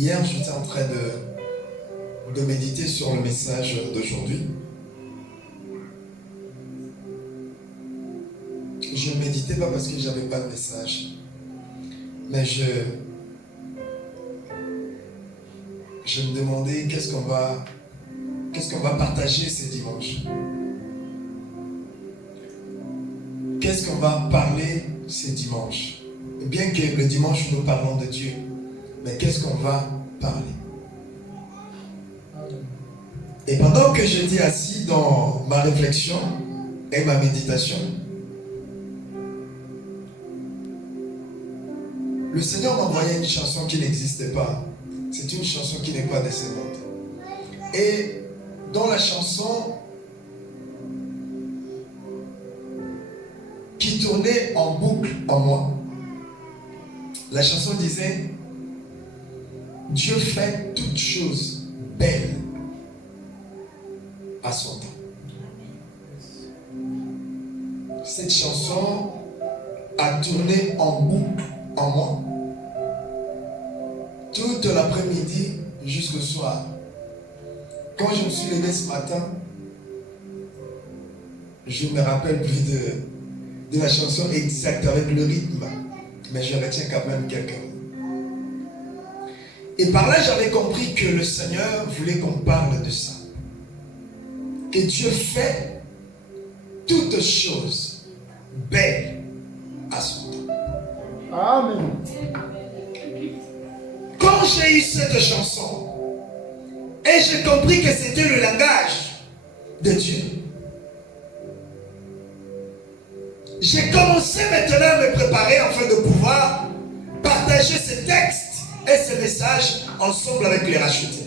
Hier, j'étais en train de méditer sur le message d'aujourd'hui. Je ne méditais pas parce que je n'avais pas de message, mais je me demandais qu'est-ce qu'on va partager ce dimanche. Qu'est-ce qu'on va parler ce dimanche? Bien que le dimanche nous parlons de Dieu, mais qu'est-ce qu'on va parler? Et pendant que j'étais assis dans ma réflexion et ma méditation, le Seigneur m'envoyait une chanson qui n'existait pas. C'est une chanson qui n'est pas de ce monde. Et dans la chanson qui tournait en boucle en moi, la chanson disait: Dieu fait toutes choses belles à son temps. Cette chanson a tourné en boucle en moi toute l'après-midi jusqu'au soir. Quand je me suis levé ce matin, je ne me rappelle plus de la chanson exacte avec le rythme, mais je retiens quand même quelques mots. Et par là, j'avais compris que le Seigneur voulait qu'on parle de ça. Que Dieu fait toutes choses belles à son temps. Amen. Quand j'ai eu cette chanson, et j'ai compris que c'était le langage de Dieu, j'ai commencé maintenant à me préparer afin de pouvoir partager ce texte et ce message ensemble avec les rachetés.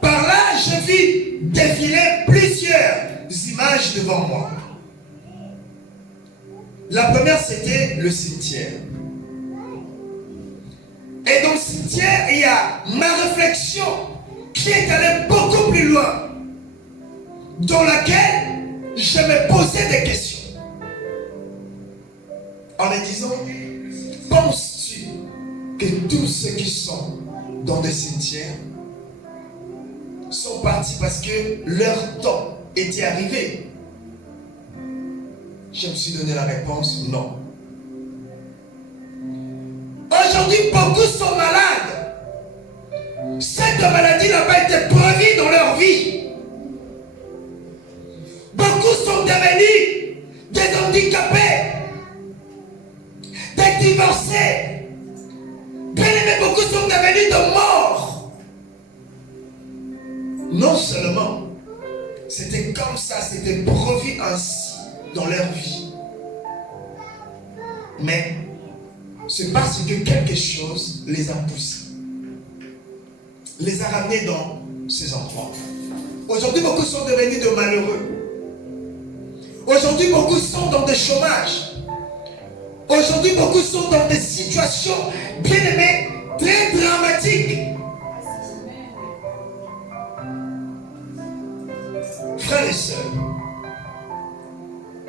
Par là, je vis défiler plusieurs images devant moi. La première, c'était le cimetière. Et dans le cimetière, il y a ma réflexion qui est allée beaucoup plus loin, dans laquelle je me posais des questions. En me disant: penses-tu que tous ceux qui sont dans des cimetières sont partis parce que leur temps était arrivé? Je me suis donné la réponse: non. Aujourd'hui, beaucoup sont malades. Cette maladie n'a pas été prévue dans leur vie. Beaucoup sont devenus des handicapés, des divorcés. Bien aimés, beaucoup sont devenus de morts. Non seulement c'était comme ça, c'était prévu ainsi dans leur vie, mais c'est parce que quelque chose les a poussés, les a ramenés dans ces endroits. Aujourd'hui, beaucoup sont devenus de malheureux. Aujourd'hui, beaucoup sont dans des chômages. Aujourd'hui, beaucoup sont dans des situations, bien aimées, très dramatiques. Frères et sœurs,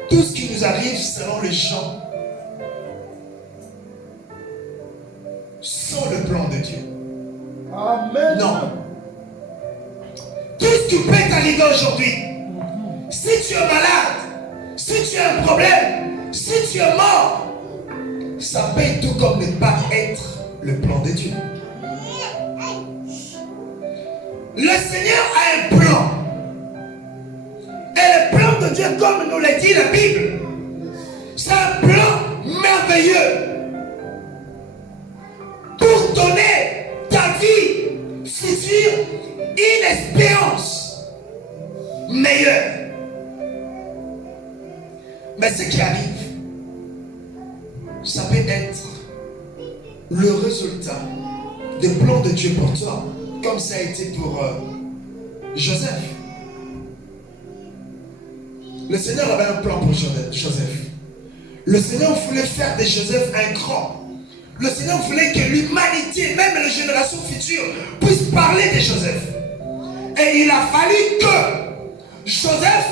tout ce qui nous arrive selon les gens, sans le plan de Dieu. Amen. Non. Tout ce qui peut t'arriver aujourd'hui, si tu es malade, si tu as un problème, si tu es mort, ça peut tout comme ne pas être le plan de Dieu. Le Seigneur a un plan. Et le plan de Dieu, comme nous l'a dit la Bible, c'est un plan merveilleux pour donner ta vie future une espérance meilleure. Mais ce qui arrive, ça peut être le résultat des plans de Dieu pour toi, comme ça a été pour Joseph. Le Seigneur avait un plan pour Joseph. Le Seigneur voulait faire de Joseph un grand. Le Seigneur voulait que l'humanité, même les générations futures, puissent parler de Joseph. Et il a fallu que Joseph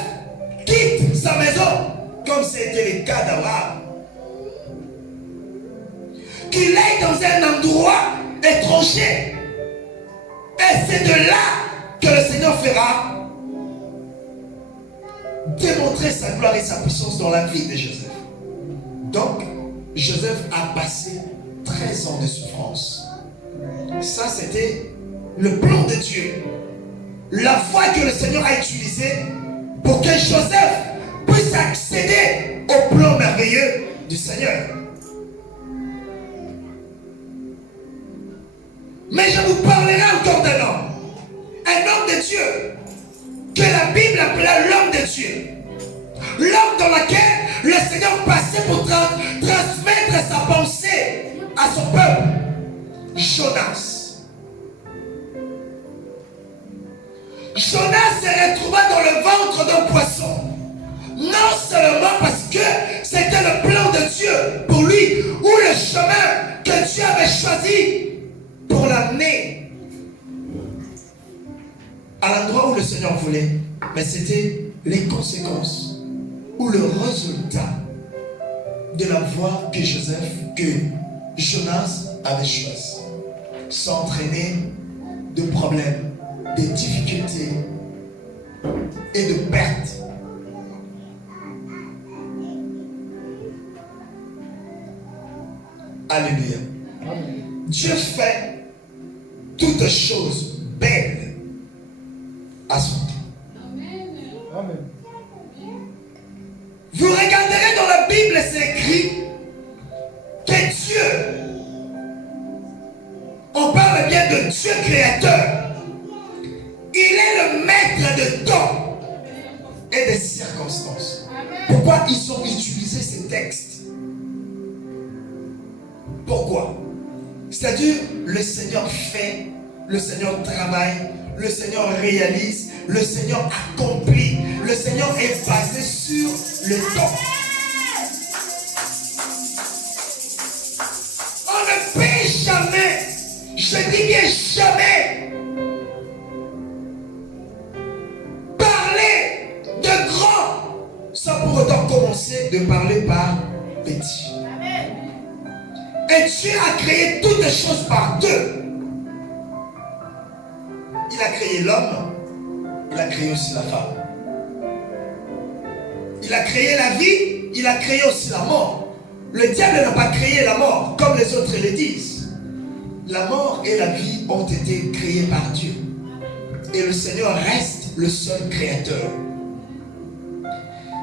quitte sa maison, comme c'était le cas d'Abraham. qu'il aille dans un endroit étranger. Et c'est de là que le Seigneur fera démontrer sa gloire et sa puissance dans la vie de Joseph. Donc, Joseph a passé 13 ans de souffrance. Ça, c'était le plan de Dieu. La voie que le Seigneur a utilisée pour que Joseph puisse accéder au plan merveilleux du Seigneur. Mais je vous parlerai encore d'un homme. Un homme de Dieu que la Bible appela l'homme de Dieu. L'homme dans lequel le Seigneur passait pour transmettre sa pensée à son peuple. Jonas. Jonas se retrouva dans le ventre d'un poisson. Non seulement parce que c'était le plan de Dieu pour lui, ou le chemin que Dieu avait choisi pour l'amener à l'endroit où le Seigneur voulait, mais c'était les conséquences ou le résultat de la voie que Jonas avait choisie. S'entraîner de problèmes, de difficultés et de pertes. Alléluia. Amen. Dieu fait toutes choses belles à son temps. Amen. Vous regarderez dans la Bible, c'est écrit que Dieu, on parle bien de Dieu créateur, il est le maître de temps et des circonstances. Pourquoi ils ont utilisé ces textes? Pourquoi? C'est-à-dire, le Seigneur fait, le Seigneur travaille, le Seigneur réalise, le Seigneur accomplit, le Seigneur est basé sur le temps. On ne peut jamais, je dis bien jamais, parler de grand sans pour autant commencer de parler par petit. Et Dieu a créé toutes les choses par deux. Il a créé l'homme, il a créé aussi la femme. Il a créé la vie, il a créé aussi la mort. Le diable n'a pas créé la mort, comme les autres le disent. La mort et la vie ont été créées par Dieu. Et le Seigneur reste le seul créateur.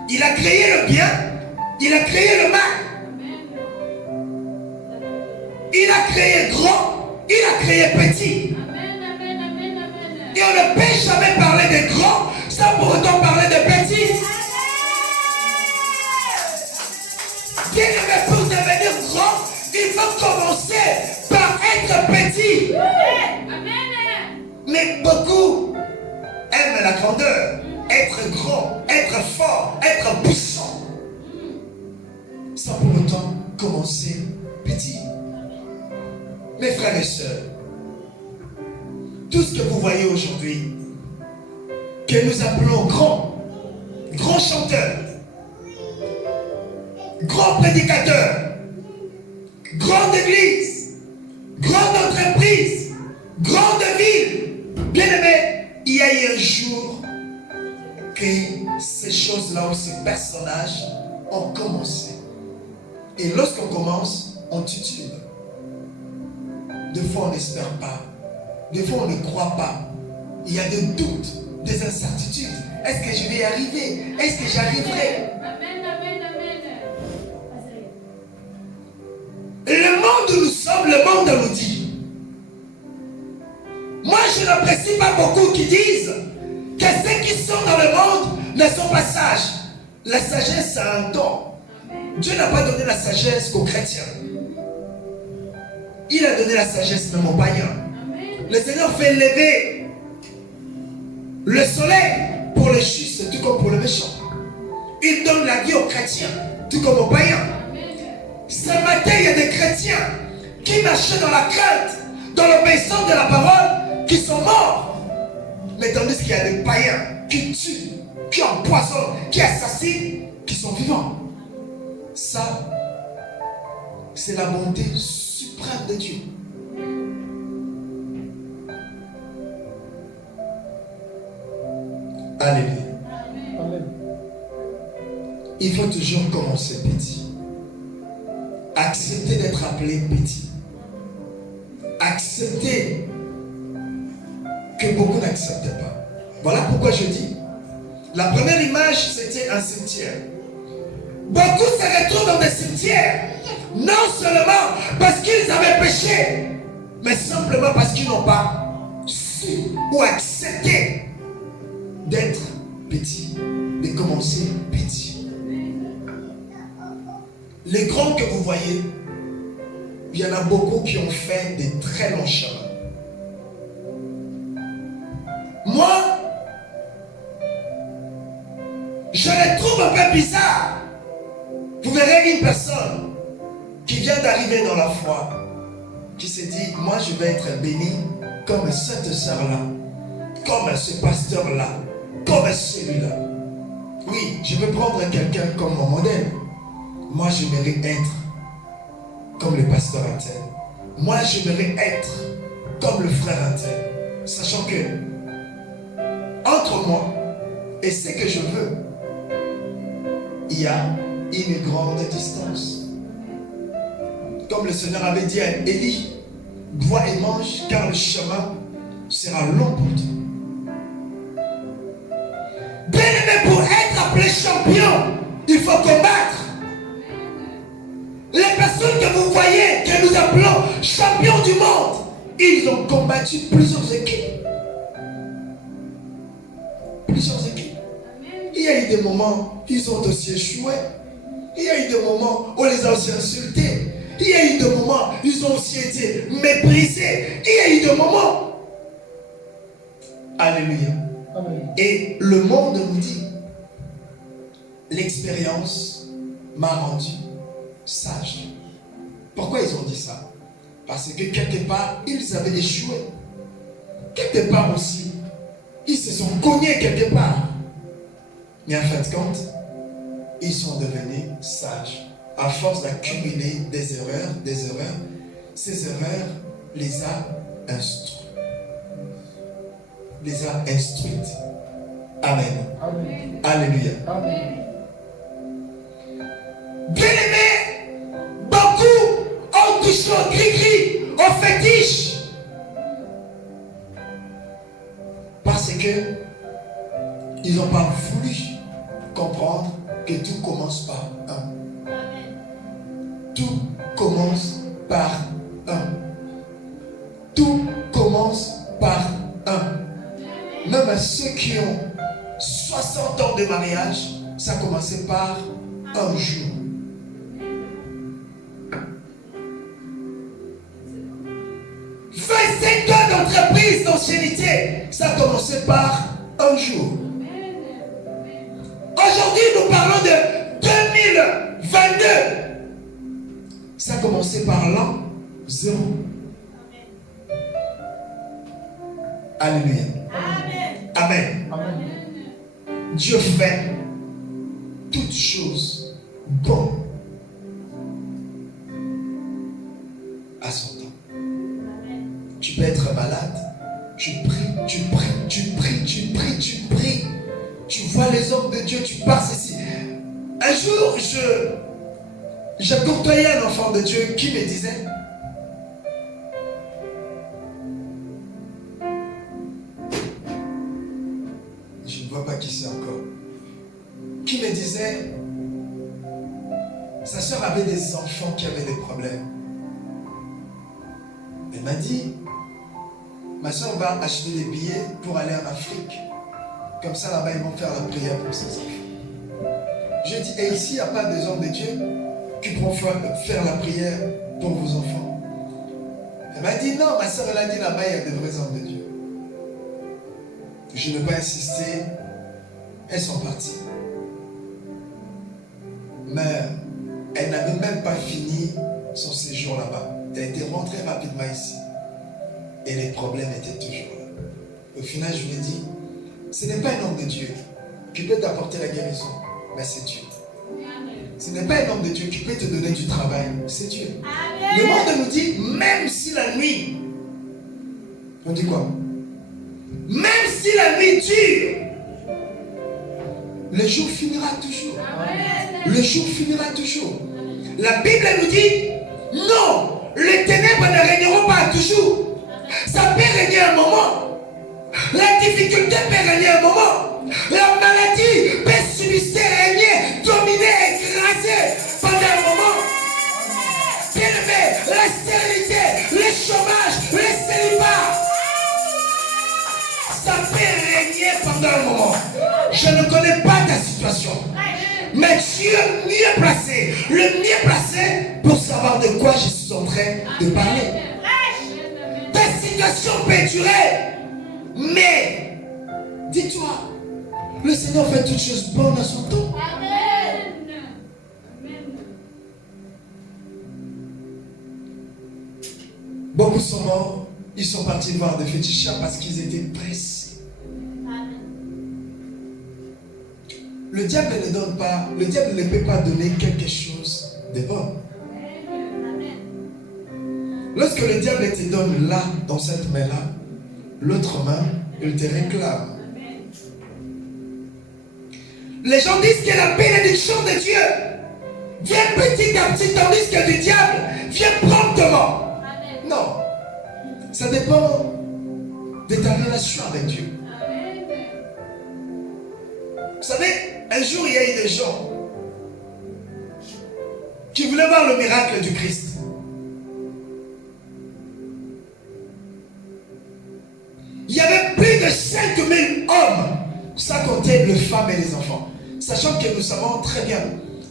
Il a créé le bien, il a créé le mal. Il a créé grand, il a créé petit. Et on ne peut jamais parler de grand sans pour autant parler de petit. Bien aimé, pour devenir grand, il faut commencer par être petit. Mais beaucoup aiment la grandeur, être grand, être fort, être puissant, sans pour autant commencer petit. Mes frères et sœurs, tout ce que vous voyez aujourd'hui, que nous appelons grand chanteur, grand prédicateur, grande église, grande entreprise, grande ville, bien aimé, il y a eu un jour que ces choses-là ou ces personnages ont commencé. Et lorsqu'on commence, on titube. Des fois, on n'espère pas. Des fois, on ne croit pas. Il y a des doutes, des incertitudes. Est-ce que je vais y arriver? Est-ce que j'arriverai? Le monde où nous sommes, le monde nous dit. Moi, je n'apprécie pas beaucoup qui disent que ceux qui sont dans le monde ne sont pas sages. La sagesse a un don. Dieu n'a pas donné la sagesse qu'aux chrétiens. Il a donné la sagesse même aux païens. Le Seigneur fait lever le soleil pour les justes, tout comme pour les méchants. Il donne la vie aux chrétiens, tout comme aux païens. Ce matin, il y a des chrétiens qui marchaient dans la crainte, dans l'obéissance de la parole, qui sont morts. Mais tandis qu'il y a des païens qui tuent, qui empoisonnent, qui assassinent, qui sont vivants. Ça, c'est la bonté supérieure de Dieu. Alléluia. Amen. Il faut toujours commencer petit. Accepter d'être appelé petit. Accepter que beaucoup n'acceptent pas. Voilà pourquoi je dis. La première image, c'était un cimetière. Beaucoup se retrouvent dans des cimetières, non seulement parce qu'ils avaient péché, mais simplement parce qu'ils n'ont pas su ou accepté d'être petits, de commencer petit. Les grands que vous voyez, il y en a beaucoup qui ont fait des très longs chemins. Moi, je les trouve un peu bizarres. Vous verrez une personne qui vient d'arriver dans la foi, qui se dit, moi je vais être béni comme cette sœur-là, comme ce pasteur-là, comme celui-là. Oui, je veux prendre quelqu'un comme mon modèle. Moi j'aimerais être comme le pasteur Antel. Moi j'aimerais être comme le frère Antel. Sachant que entre moi et ce que je veux, il y a une grande distance. Comme le Seigneur avait dit à Élie, bois et mange car le chemin sera long pour toi. Bien-aimé, pour être appelé champion, il faut combattre. Les personnes que vous voyez, que nous appelons champions du monde, ils ont combattu plusieurs équipes. Plusieurs équipes. Il y a eu des moments, ils ont aussi échoué. Il y a eu des moments où on les a aussi insultés. Il y a eu des moments, ils ont aussi été méprisés. Il y a eu des moments. Alléluia. Amen. Et le monde nous dit, l'expérience m'a rendu sage. Pourquoi ils ont dit ça? Parce que quelque part, ils avaient échoué. Quelque part aussi, ils se sont cognés quelque part. Mais en fin de compte, ils sont devenus sages. À force d'accumuler des erreurs, ces erreurs les a instruits. Les a instruites. Amen. Amen. Alléluia. Amen. Bien-aimés, beaucoup ont touché au gris-gris, au fétiche. Parce que ils n'ont pas voulu comprendre que tout commence par un. Tout commence par un. Tout commence par un. Même à ceux qui ont 60 ans de mariage, ça a commencé par un jour. D'entreprise, d'ancienneté, ça a commencé par un jour. Aujourd'hui, nous parlons de 2022. Ça a commencé par l'an 0. Alléluia. Amen. Amen. Dieu fait toutes choses bonnes à son temps. Tu peux être malade, tu pries. Tu vois les hommes de Dieu, tu passes ici. Un jour, j'ai côtoyé un enfant de Dieu qui me disait, je ne vois pas qui c'est encore, qui me disait, sa soeur avait des enfants qui avaient des problèmes. Elle m'a dit, ma soeur va acheter des billets pour aller en Afrique. Comme ça, là-bas, ils vont faire la prière pour ses enfants. Je dis, et ici, il n'y a pas des hommes de Dieu qui pourront faire la prière pour vos enfants. Elle m'a dit, non, ma soeur, elle a dit, là-bas, il y a des vrais hommes de Dieu. Je n'ai pas insisté. Elles sont parties. Mais elle n'avait même pas fini son séjour là-bas. Elle était rentrée rapidement ici. Et les problèmes étaient toujours là. Au final, je lui ai dit, ce n'est pas un homme de Dieu qui peut t'apporter la guérison, mais c'est Dieu. Ce n'est pas un homme de Dieu qui peut te donner du travail, c'est Dieu. Le monde nous dit, même si la nuit, on dit quoi? Même si la nuit dure, le jour finira toujours. Le jour finira toujours. La Bible nous dit, non, les ténèbres ne régneront pas toujours. Ça peut régner un moment. La difficulté peut régner un moment. La maladie peut subsister, régner, dominer, écraser pendant un moment. Bien aimé, la stérilité, le chômage, le célibat, ça peut régner pendant un moment. Je ne connais pas ta situation, mais Dieu est mieux placé, le mieux placé pour savoir de quoi je suis en train de parler. Ta situation peut durer, mais dis-toi, le Seigneur fait toutes choses bonnes à son temps. Beaucoup sont morts, ils sont partis voir des fétichistes parce qu'ils étaient pressés. Le diable ne donne pas, le diable ne peut pas donner quelque chose de bon. Lorsque le diable te donne là, dans cette main-là, l'autre main, il te réclame. Les gens disent que la bénédiction de Dieu vient petit à petit, tandis que du diable vient promptement. Non, ça dépend de ta relation avec Dieu. Vous savez, un jour il y a eu des gens qui voulaient voir le miracle du Christ. Il y avait plus de 5000 hommes, ça comptait les femmes et les enfants. Sachant que nous savons très bien,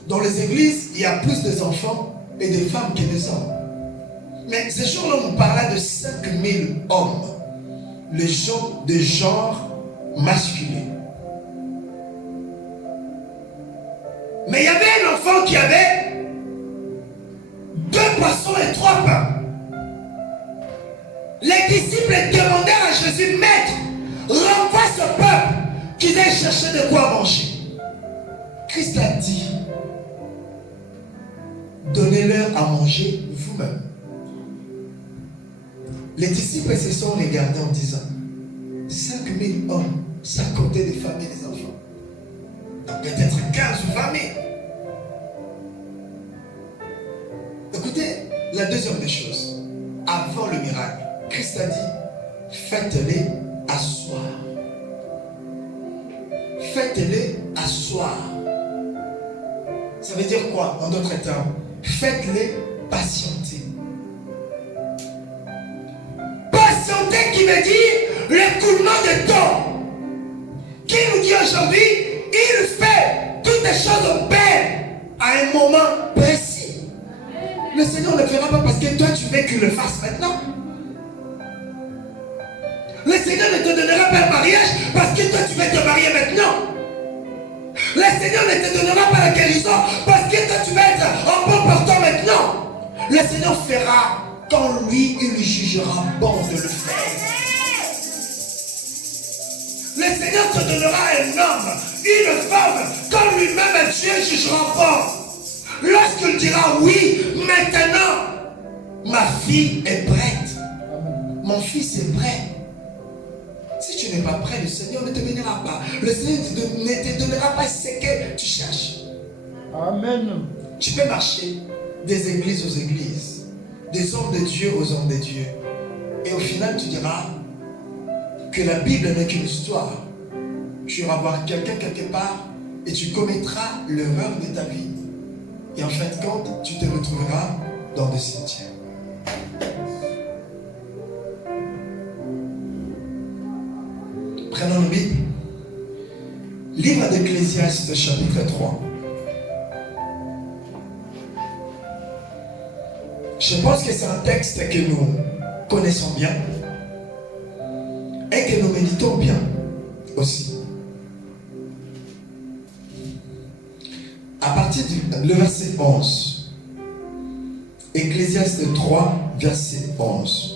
dans les églises, il y a plus d'enfants et de femmes que des hommes. Mais ce jour-là, on parlait de 5000 hommes, les gens de genre masculin. Mais il y avait un enfant qui avait 2 poissons et 3 pains. Les disciples demandèrent à Jésus, Maître, renvoie ce peuple qui vient chercher de quoi manger. Christ a dit, donnez-leur à manger vous-même. Les disciples se sont regardés en disant, 5000 hommes, ça comptait des femmes et des enfants. Donc peut-être 15 ou 20 000. Écoutez, la deuxième des choses, avant le miracle, Christ a dit, faites-les asseoir. Faites-les asseoir. Ça veut dire quoi en d'autres termes? Faites-les patienter. Patienter qui veut dire l'écoulement de temps. Qui nous dit aujourd'hui, il fait toutes les choses belles à un moment précis. Le Seigneur ne le fera pas parce que toi tu veux qu'il le fasse maintenant. Le Seigneur ne te donnera pas le mariage parce que toi tu veux te marier maintenant. Le Seigneur ne te donnera pas la guérison parce que toi tu vas être en bon portant maintenant. Le Seigneur fera quand lui il jugera bon de le faire. Le Seigneur te donnera un homme, une femme, quand lui-même Dieu jugera bon. Lorsqu'il dira oui, maintenant ma fille est prête, mon fils est prêt. Si tu n'es pas prêt, le Seigneur ne te bénira pas. Le Seigneur ne te donnera pas ce que tu cherches. Amen. Tu peux marcher des églises aux églises, des hommes de Dieu aux hommes de Dieu. Et au final, tu diras que la Bible n'est qu'une histoire. Tu iras voir quelqu'un quelque part et tu commettras l'erreur de ta vie. Et en fin de compte, tu te retrouveras dans des cimetières. Prenons nos Bibles. Livre d'Ecclésiaste, chapitre 3. Je pense que c'est un texte que nous connaissons bien et que nous méditons bien aussi. À partir du verset 11. Ecclésiaste 3, verset 11.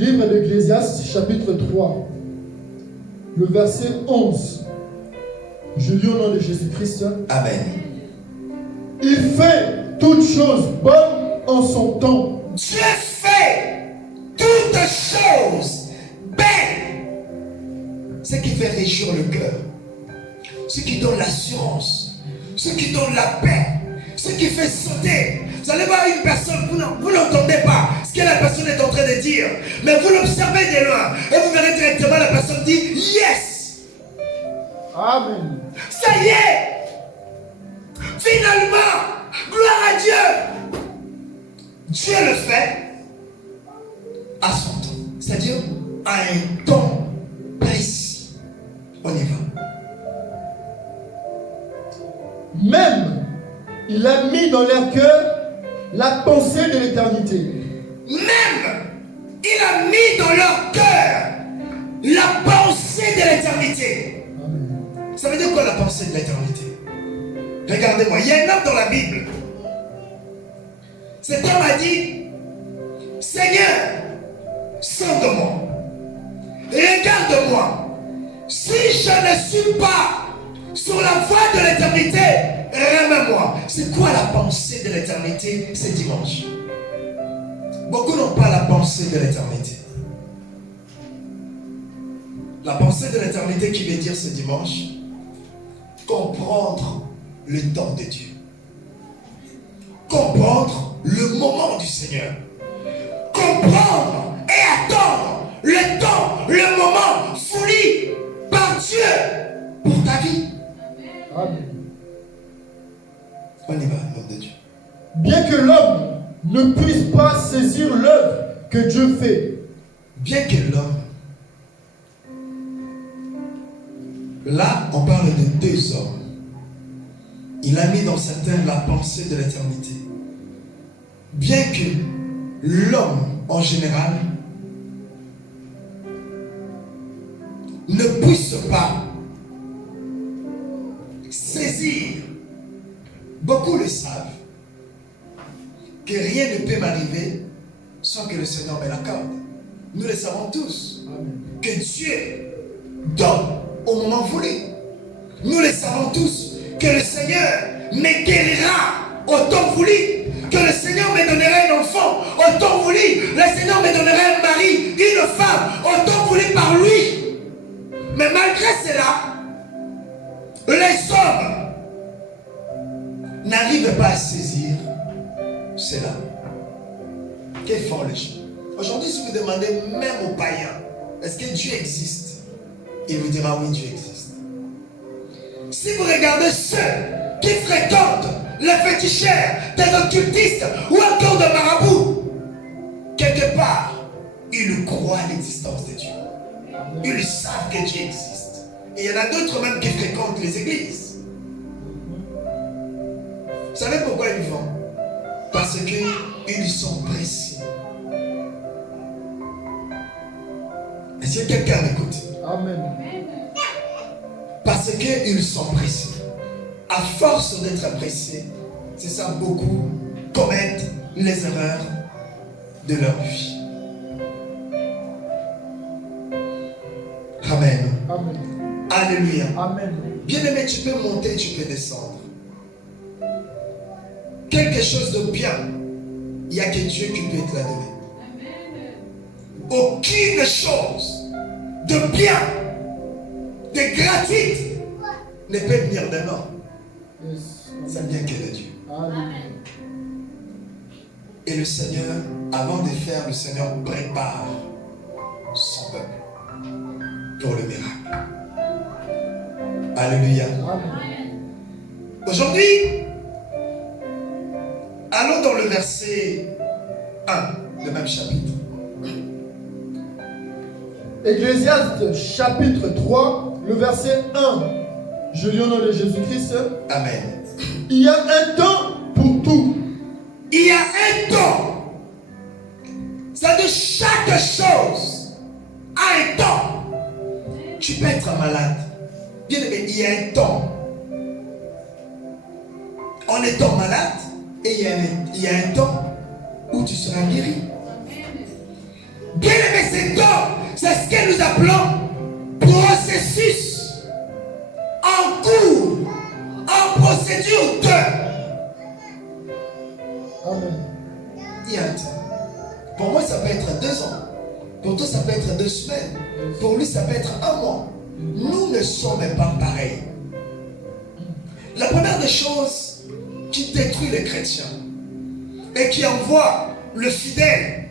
Livre d'Ecclésiaste, chapitre 3, le verset 11. Je lis au nom de Jésus-Christ. Amen. Il fait toutes choses bonnes en son temps. Dieu fait toutes choses belles. Ce qui fait réjouir le cœur. Ce qui donne l'assurance. Ce qui donne la paix. Ce qui fait sauter. Vous allez voir une personne, vous n'entendez pas ce que la personne est en train de dire. Mais vous l'observez de loin. Et vous verrez directement la personne dire yes. Amen. Ça y est. Finalement, gloire à Dieu. Dieu le fait à son temps. C'est-à-dire à un temps précis. On y va. Même, il a mis dans leur cœur la pensée de l'éternité. Même, il a mis dans leur cœur la pensée de l'éternité. Amen. Ça veut dire quoi la pensée de l'éternité? Regardez-moi, il y a un homme dans la Bible. Cet homme a dit, Seigneur, sonde-moi, regarde-moi. Si je ne suis pas sur la voie de l'éternité, ramène-moi. C'est quoi la pensée de l'éternité ce dimanche? Beaucoup n'ont pas la pensée de l'éternité. La pensée de l'éternité qui veut dire ce dimanche, comprendre le temps de Dieu. Comprendre le moment du Seigneur. Comprendre et attendre le temps, le moment voulu par Dieu pour ta vie. Amen. On y va, nom de Dieu. Bien que l'homme ne puisse pas saisir l'œuvre que Dieu fait. Bien que l'homme, là on parle de deux hommes. Il a mis dans certains la pensée de l'éternité. Bien que l'homme en général ne puisse pas saisir, beaucoup le savent, que rien ne peut m'arriver sans que le Seigneur me l'accorde. Nous le savons tous. Amen. Que Dieu donne au moment voulu. Nous le savons tous. Que le Seigneur me guérira au temps voulu. Que le Seigneur me donnera un enfant au temps voulu. Le Seigneur me donnera un mari, une femme au temps voulu par lui. Mais malgré cela, les hommes n'arrivent pas à saisir cela. Que font les gens? Aujourd'hui, si vous demandez même aux païens, est-ce que Dieu existe? Il vous dira oui, Dieu existe. Si vous regardez ceux qui fréquentent les féticheurs, des occultistes ou encore des marabouts, quelque part, ils croient à l'existence de Dieu. Ils savent que Dieu existe. Et il y en a d'autres même qui fréquentent les églises. Vous savez pourquoi ils vont? Parce qu'ils sont précis. Est-ce que quelqu'un m'écoute? Amen. Parce qu'ils sont pressés. À force d'être pressés, c'est ça, beaucoup commettent les erreurs de leur vie. Amen. Amen. Alléluia. Amen. Bien-aimé, tu peux monter, tu peux descendre. Quelque chose de bien, il n'y a que Dieu qui peut te la donner. Aucune chose de bien, de gratuite, ne peut venir d'un homme. Yes. Ça vient que de Dieu. Amen. Et le Seigneur, avant de faire, le Seigneur prépare son peuple pour le miracle. Alléluia. Amen. Aujourd'hui, allons dans le verset 1, le même chapitre. Ecclésiaste chapitre 3, le verset 1. Je lis au nom de Jésus-Christ. Amen. Il y a un temps pour tout. Il y a un temps. Ça de chaque chose a un temps. Tu peux être malade. Bien aimé, il y a un temps. En étant malade, et il y a un temps où tu seras guéri. Bien aimé, c'est donc, c'est ce que nous appelons processus en cours, en procédure de. Amen. Il y a un temps. Pour moi, ça peut être 2 ans. Pour toi, ça peut être 2 semaines. Pour lui, ça peut être 1 mois. Nous ne sommes pas pareils. La première des choses qui détruit les chrétiens et qui envoie le fidèle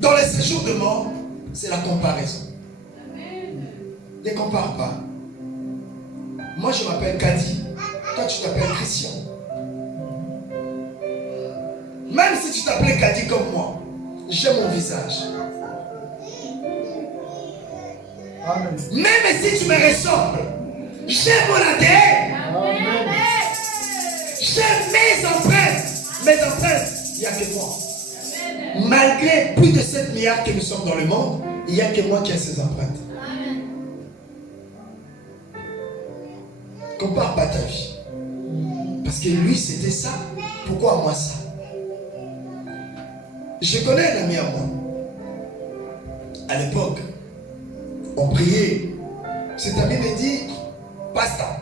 dans les séjours de mort, c'est la comparaison. Ne compare pas. Moi, je m'appelle Kadi. Toi, tu t'appelles Christian. Même si tu t'appelais Kadi comme moi, j'ai mon visage. Amen. Même si tu me ressembles, j'ai mon ADN. Amen. J'ai mes empreintes. Mes empreintes, il n'y a que moi. Malgré plus de 7 milliards que nous sommes dans le monde, il n'y a que moi qui ai ces empreintes. Compare pas ta vie. Parce que lui, c'était ça. Pourquoi moi ça? Je connais un ami à moi. À l'époque, on priait. Cet ami me dit, pasteur,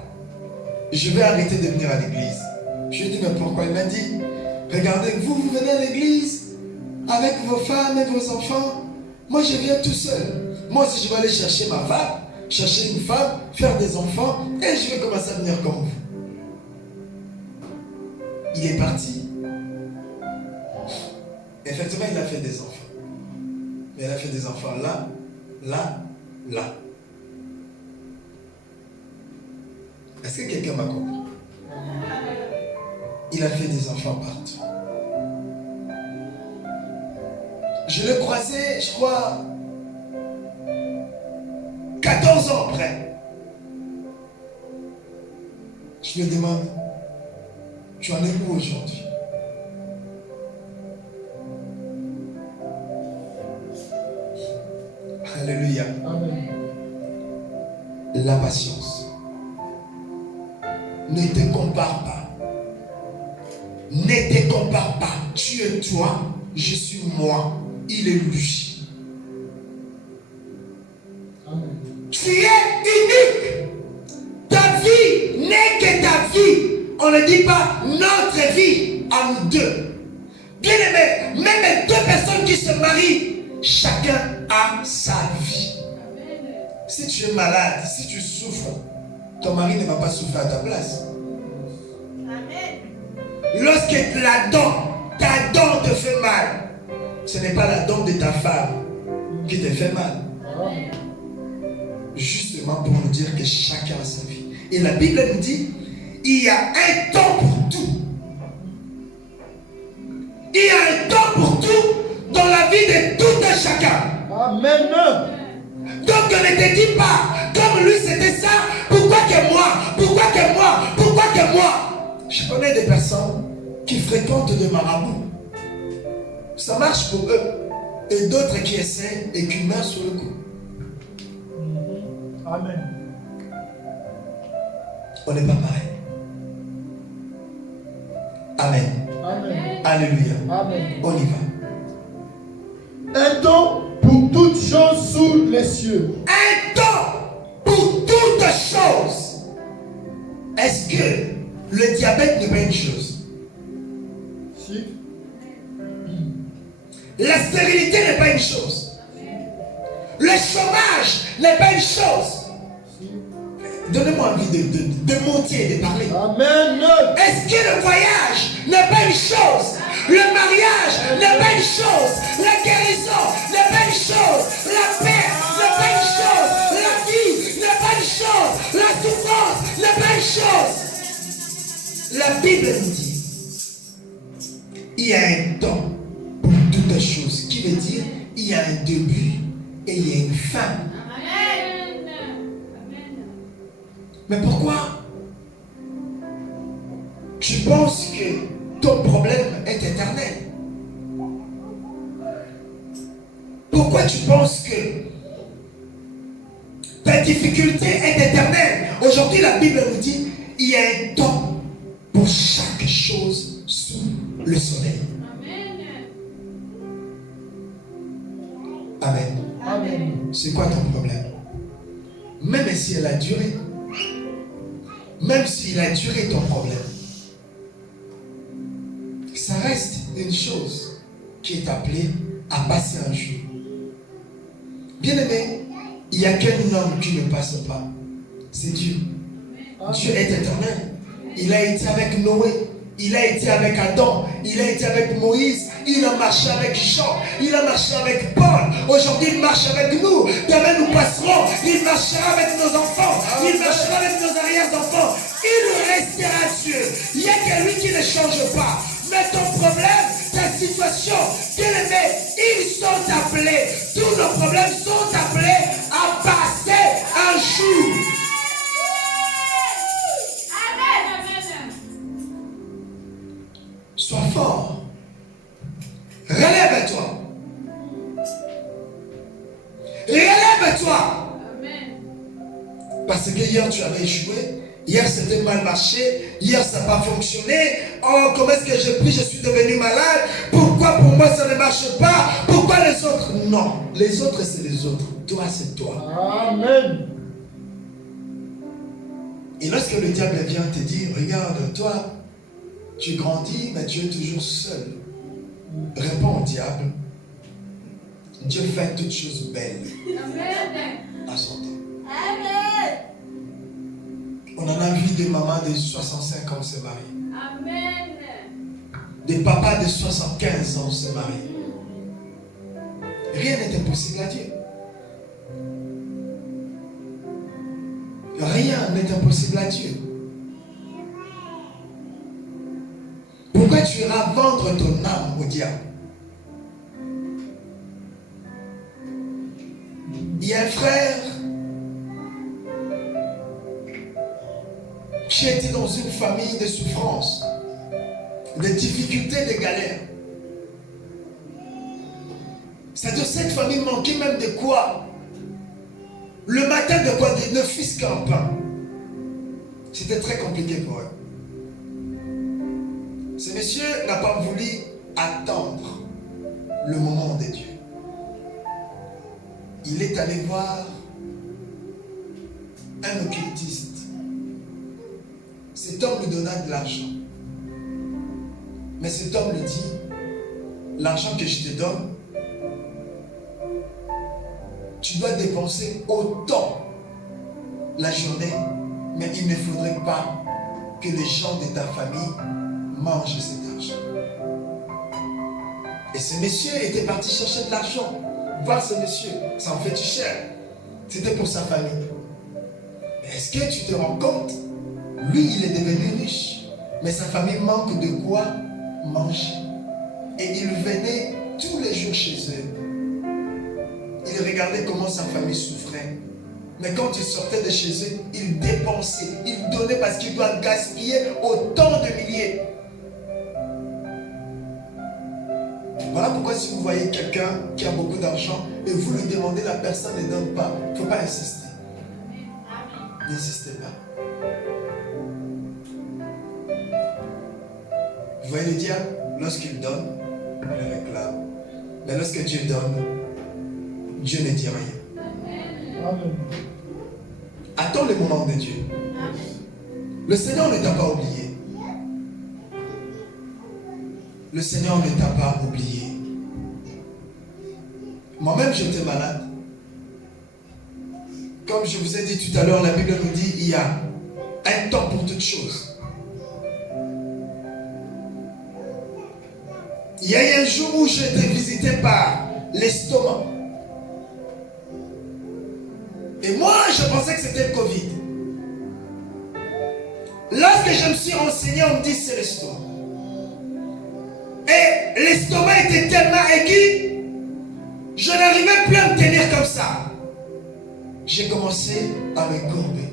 je vais arrêter de venir à l'église. Je lui ai dit, mais pourquoi? Il m'a dit, regardez, vous venez à l'église avec vos femmes et vos enfants. Moi, je viens tout seul. Moi aussi, je vais aller chercher ma femme, chercher une femme, faire des enfants, et je vais commencer à venir comme vous. Il est parti. Effectivement, il a fait des enfants. Mais il a fait des enfants là, là, là. Est-ce que quelqu'un m'a compris? Il a fait des enfants partout. Je l'ai croisé, je crois, 14 ans après. Je lui demande, tu en es où aujourd'hui? Alléluia. Amen. La patience. Ne te compare pas. Ne te compare pas. Tu es toi, je suis moi. Il est lui. Amen. Tu es unique. Ta vie n'est que ta vie. On ne dit pas notre vie à nous deux. Bien aimé, même les 2 personnes qui se marient, chacun a sa vie. Si tu es malade, si tu souffres, ton mari ne va pas souffrir à ta place. Lorsque ta dent te fait mal, ce n'est pas la dent de ta femme qui te fait mal. Justement pour nous dire que chacun a sa vie. Et la Bible nous dit, il y a un temps pour tout. Il y a un temps pour tout dans la vie de tout un chacun. Amen. Donc ne te dis pas, comme lui c'était ça, pourquoi que moi? Pourquoi que moi? Pourquoi que moi? Je connais des personnes qui fréquentent des marabouts. Ça marche pour eux. Et d'autres qui essaient et qui meurent sur le coup. Amen. On n'est pas pareil. Amen. Amen. Alléluia. Amen. On y va. Un temps pour toutes choses sous les cieux. Un temps pour toutes choses. Est-ce que le diabète n'est pas une chose? Si. La stérilité n'est pas une chose. Le chômage n'est pas une chose. Si. Donnez-moi envie de monter et de parler. Amen. Est-ce que le voyage n'est pas une chose? Le mariage n'est pas une chose. La guérison n'est pas une chose. La paix n'est pas une chose. La vie n'est pas une chose. La souffrance n'est pas une chose. La Bible nous dit, il y a un temps pour toutes choses. Qui veut dire, il y a un début et il y a une fin. Mais pourquoi tu penses que ton problème est éternel? Pourquoi tu penses que ta difficulté est éternelle? Aujourd'hui, la Bible nous dit, il y a un temps pour chaque chose sous le soleil. c'est quoi ton problème? Même si elle a duré, même s'il a duré ton problème, ça reste une chose qui est appelée à passer un jour. Bien aimé, il n'y a qu'un homme qui ne passe pas. C'est Dieu. Dieu est éternel. Il a été avec Noé. Il a été avec Adam. Il a été avec Moïse. Il a marché avec Jean. Il a marché avec Paul. Aujourd'hui, il marche avec nous. Demain, nous passerons. Il marchera avec nos enfants. Il marchera avec nos arrière-enfants. Il restera Dieu. Il y a que lui qui ne change pas. Mais ton problème, ta situation, bien aimé, ils sont appelés. Tous nos problèmes sont appelés à passer un jour. Sois fort. Relève-toi. Relève-toi. Parce que hier tu avais échoué. Hier c'était mal marché. Hier ça n'a pas fonctionné. Oh, comment est-ce que j'ai pris? Je suis devenu malade. Pourquoi pour moi ça ne marche pas? Pourquoi les autres? Non. Les autres c'est les autres. Toi c'est toi. Amen. Et lorsque le diable vient te dire, regarde, toi, tu grandis, mais tu es toujours seul. Réponds au diable. Dieu fait toutes choses belles. Amen. À son temps. Amen. On en a vu des mamans de 65 ans se marier. Amen. Des papas de 75 ans se marier. Rien n'est impossible à Dieu. Rien n'est impossible à Dieu. Pourquoi tu iras vendre ton âme au diable? Il y a un frère qui était dans une famille de souffrance, de difficultés, de galères. C'est-à-dire cette famille manquait même de quoi? Le matin, de quoi? De ne fût-ce qu'un pain. C'était très compliqué pour eux. Ce monsieur n'a pas voulu attendre le moment de Dieu. Il est allé voir un occultiste. Cet homme lui donna de l'argent. Mais cet homme lui dit, l'argent que je te donne, tu dois dépenser autant la journée, mais il ne faudrait pas que les gens de ta famille mangent cet argent. Et ce monsieur était parti chercher de l'argent. Voir ce monsieur, ça en fait du cher. C'était pour sa famille. Mais est-ce que tu te rends compte? Lui, il est devenu riche, mais sa famille manque de quoi manger. Et il venait tous les jours chez eux. Il regardait comment sa famille souffrait. Mais quand il sortait de chez eux, il dépensait, il donnait parce qu'il doit gaspiller autant de milliers. Voilà pourquoi si vous voyez quelqu'un qui a beaucoup d'argent et vous lui demandez, la personne ne donne pas. Il ne faut pas insister. N'insistez pas. Vous voyez le diable, lorsqu'il donne, il réclame. Mais lorsque Dieu donne, Dieu ne dit rien. Amen. Attends le moment de Dieu. Le Seigneur ne t'a pas oublié. Le Seigneur ne t'a pas oublié. Moi-même, j'étais malade. Comme je vous ai dit tout à l'heure, la Bible nous dit il y a un temps pour toutes choses. Il y a eu un jour où j'ai été visité par l'estomac. Et moi, je pensais que c'était le Covid. Lorsque je me suis renseigné, on me dit c'est l'estomac. Et l'estomac était tellement aigu, je n'arrivais plus à me tenir comme ça. J'ai commencé à me courber.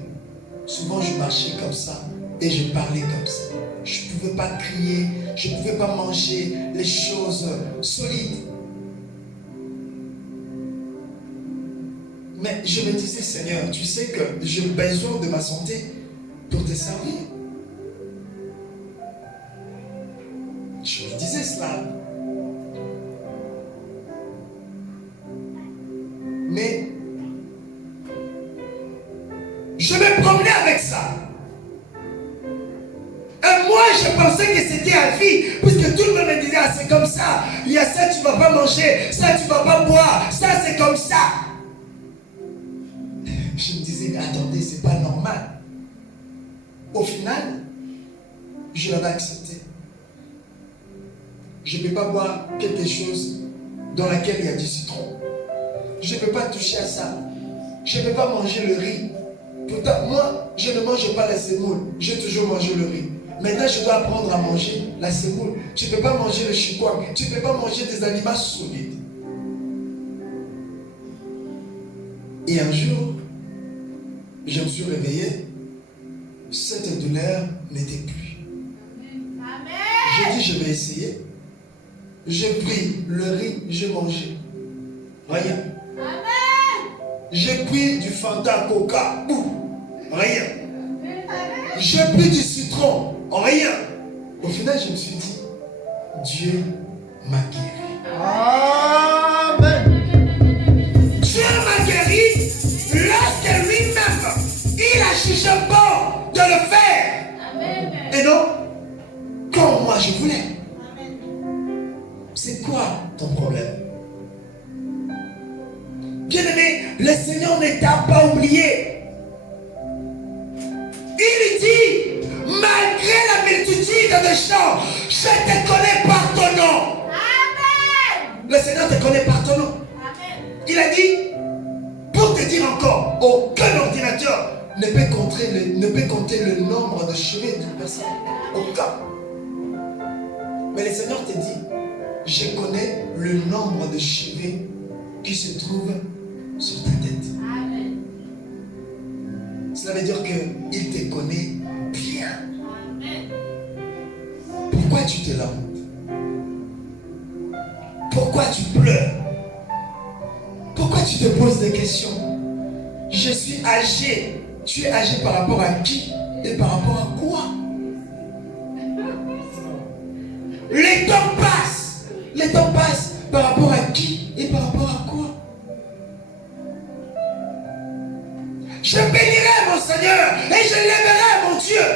Souvent, je marchais comme ça et je parlais comme ça. Je ne pouvais pas crier, je ne pouvais pas manger les choses solides. Mais je me disais, Seigneur, tu sais que j'ai besoin de ma santé pour te servir. Je me disais cela. Mais Et moi, je pensais que c'était à vie, puisque tout le monde me disait, ah, c'est comme ça. Il y a ça, tu ne vas pas manger. Ça, tu ne vas pas boire. Ça, c'est comme ça. Je me disais, mais attendez, c'est pas normal. Au final, je l'avais accepté. Je ne peux pas boire quelque chose dans laquelle il y a du citron. Je ne peux pas toucher à ça. Je ne peux pas manger le riz. Pourtant, moi, je ne mange pas la semoule. J'ai toujours mangé le riz. Maintenant, je dois apprendre à manger la semoule. Tu ne peux pas manger le chikwang. Tu ne peux pas manger des aliments solides. Et un jour, je me suis réveillé. Cette douleur n'était plus. J'ai dit, je vais essayer. J'ai pris le riz, j'ai mangé. Rien. J'ai pris du Fanta Coca. Rien. J'ai pris du citron. Rien. Au final, je me suis dit, Dieu m'a guéri. Amen. Dieu m'a guéri lorsque lui-même, il a jugé bon de le faire. Amen. Et non, comme moi je voulais. C'est quoi ton problème? Bien-aimé, le Seigneur ne t'a pas oublié. Il dit, malgré la multitude de gens, je te connais par ton nom. Amen. Le Seigneur te connaît par ton nom. Amen. Il a dit, pour te dire encore, aucun ordinateur ne peut compter le nombre de cheveux d'une personne. Aucun. Mais le Seigneur te dit, je connais le nombre de cheveux qui se trouvent sur ta tête. Amen. Cela veut dire qu'il te connaît bien. Amen. Pourquoi tu te lamentes? Pourquoi tu pleures? Pourquoi tu te poses des questions? Je suis âgé. Tu es âgé par rapport à qui? Et par rapport à quoi? Les temps passent. Les temps passent par rapport à qui? Et par rapport à quoi? Je bénirai mon Seigneur et je lèverai mon Dieu.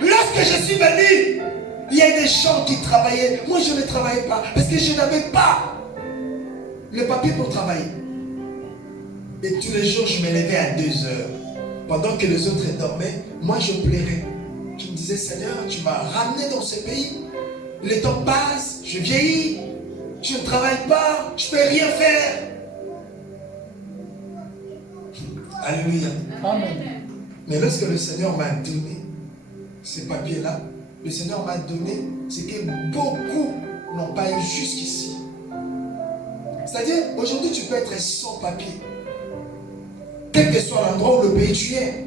Lorsque je suis venu, il y a des gens qui travaillaient. Moi, je ne travaillais pas parce que je n'avais pas le papier pour travailler. Et tous les jours, je me levais à 2 heures. Pendant que les autres dormaient, moi, je plairais. Je me disais, Seigneur, tu m'as ramené dans ce pays. Le temps passe, je vieillis, je ne travaille pas, je ne peux rien faire. Alléluia. Amen. Mais lorsque le Seigneur m'a donné ces papiers-là, le Seigneur m'a donné ce que beaucoup n'ont pas eu jusqu'ici. C'est-à-dire, aujourd'hui, tu peux être sans papier. Quel que soit l'endroit où le pays tu es.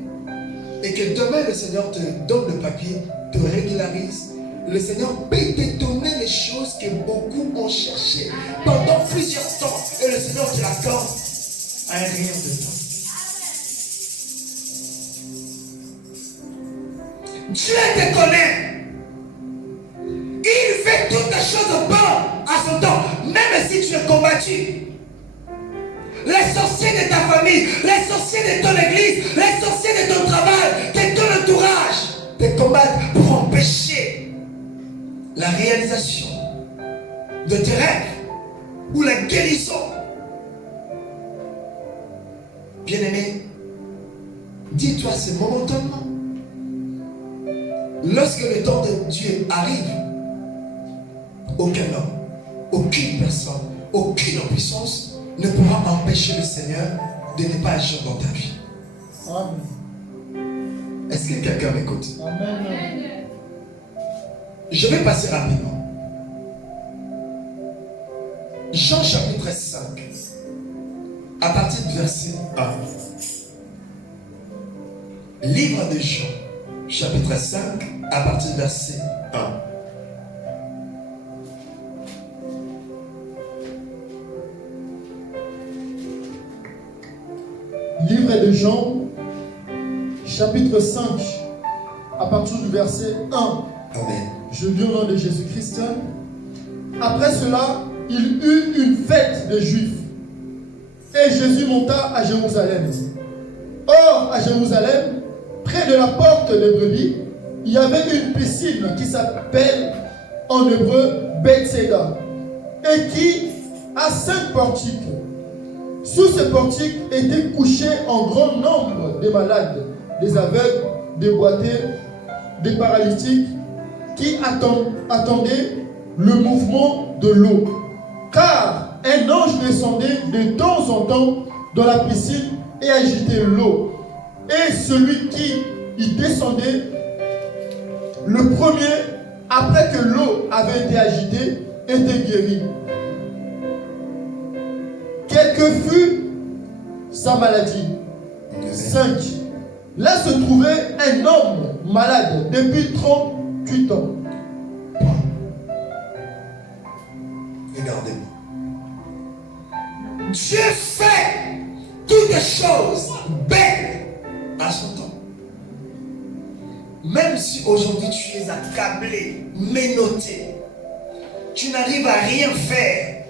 Et que demain, le Seigneur te donne le papier, te régularise. Le Seigneur peut te donner les choses que beaucoup ont cherchées pendant plusieurs temps. Et le Seigneur te l'accorde à un rien de temps. Dieu te connaît. Il fait toutes les choses bonnes à son temps. Même si tu es combattu. Les sorciers de ta famille, les sorciers de ton église, les sorciers de ton travail, de ton entourage, te combattent pour empêcher la réalisation de tes rêves ou la guérison. Bien-aimé, dis-toi, c'est momentanément. Lorsque le temps de Dieu arrive, aucun homme, aucune personne, aucune puissance ne pourra empêcher le Seigneur de ne pas agir dans ta vie. Amen. Est-ce que quelqu'un m'écoute? Amen. Je vais passer rapidement. Jean chapitre 5, à partir du verset 1. Livre de Jean, chapitre 5, à partir du verset 1. Livre de Jean, chapitre 5, à partir du verset 1. Amen. Je lis au nom de Jésus-Christ. Après cela, il eut une fête des Juifs. Et Jésus monta à Jérusalem. Or, à Jérusalem, près de la porte des brebis, il y avait une piscine qui s'appelle en hébreu Bethsaida et qui a 5 portiques. Sous ces portiques étaient couchés en grand nombre des malades, des aveugles, des boiteux, des paralytiques qui attendaient le mouvement de l'eau. Car un ange descendait de temps en temps dans la piscine et agitait l'eau. Et celui qui y descendait, le premier, après que l'eau avait été agitée, était guéri. Quelle que fût sa maladie. 5. Là se trouvait un homme malade depuis 38 ans. Regardez-moi. Dieu fait toutes choses belles à son temps. Même si aujourd'hui tu es accablé, menotté, tu n'arrives à rien faire,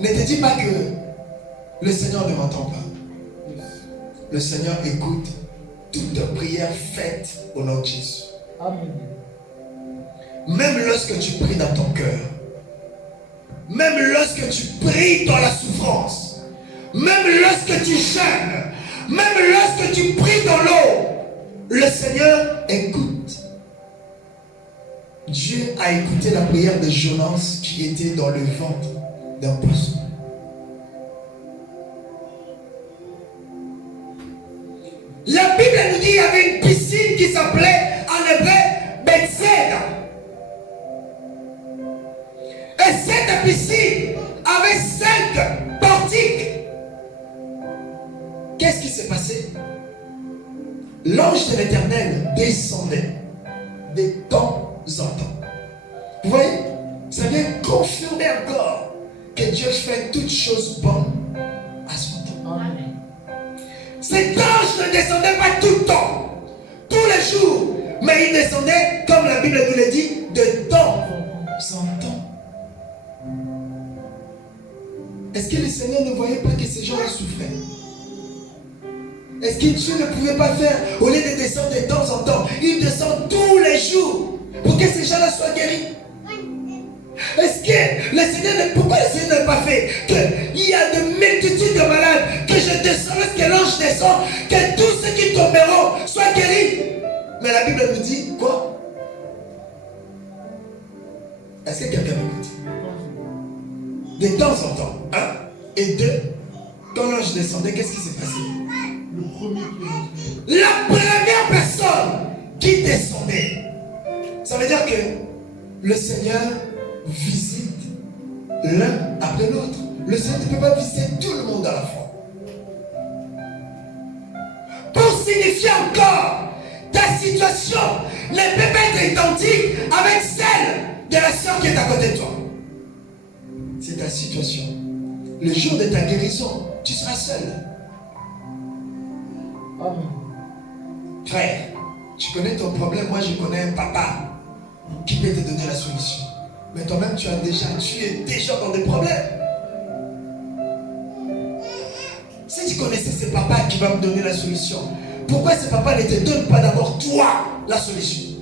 ne te dis pas que le Seigneur ne m'entend pas. Le Seigneur écoute toute prière faite au nom de Jésus. Amen. Même lorsque tu pries dans ton cœur, même lorsque tu pries dans la souffrance, même lorsque tu jeûnes, même lorsque tu pries dans l'eau, le Seigneur écoute. Dieu a écouté la prière de Jonas qui était dans le ventre d'un poisson. La Bible nous dit qu'il y avait une piscine qui s'appelait en hébreu Bethsaida. Et cette piscine avait 5 portiques. Qu'est-ce qui s'est passé? L'ange de l'Éternel descendait de temps en temps. Vous voyez, ça vient confirmer encore que Dieu fait toutes choses bonnes à son temps. Amen. Cet ange ne descendait pas tout le temps, tous les jours, mais il descendait, comme la Bible nous le dit, de temps en temps. Est-ce que le Seigneur ne voyait pas que ces gens-là souffraient? Est-ce que Dieu ne pouvait pas faire, au lieu de descendre de temps en temps, il descend tous les jours pour que ces gens-là soient guéris? Est-ce que le Seigneur, pourquoi le Seigneur n'a pas fait qu'il y a de multitudes de malades, que je descends, lorsque l'ange descend, que tous ceux qui tomberont soient guéris? Mais la Bible nous dit quoi? Est-ce que quelqu'un m'écoute? De temps en temps, 1 et 2, quand l'ange descendait, qu'est-ce qui s'est passé? Le premier qui est La première personne qui descendait, ça veut dire que le Seigneur visite l'un après l'autre. Le Seigneur ne peut pas visiter tout le monde à la fois. Pour signifier encore, ta situation ne peut pas être identique avec celle de la sœur qui est à côté de toi. C'est ta situation. Le jour de ta guérison, tu seras seul. Amen. Frère, tu connais ton problème, moi je connais un papa qui peut te donner la solution. Mais toi-même tu es déjà dans des problèmes. Si tu connaissais ce papa qui va me donner la solution, pourquoi ce papa ne te donne pas d'abord toi la solution?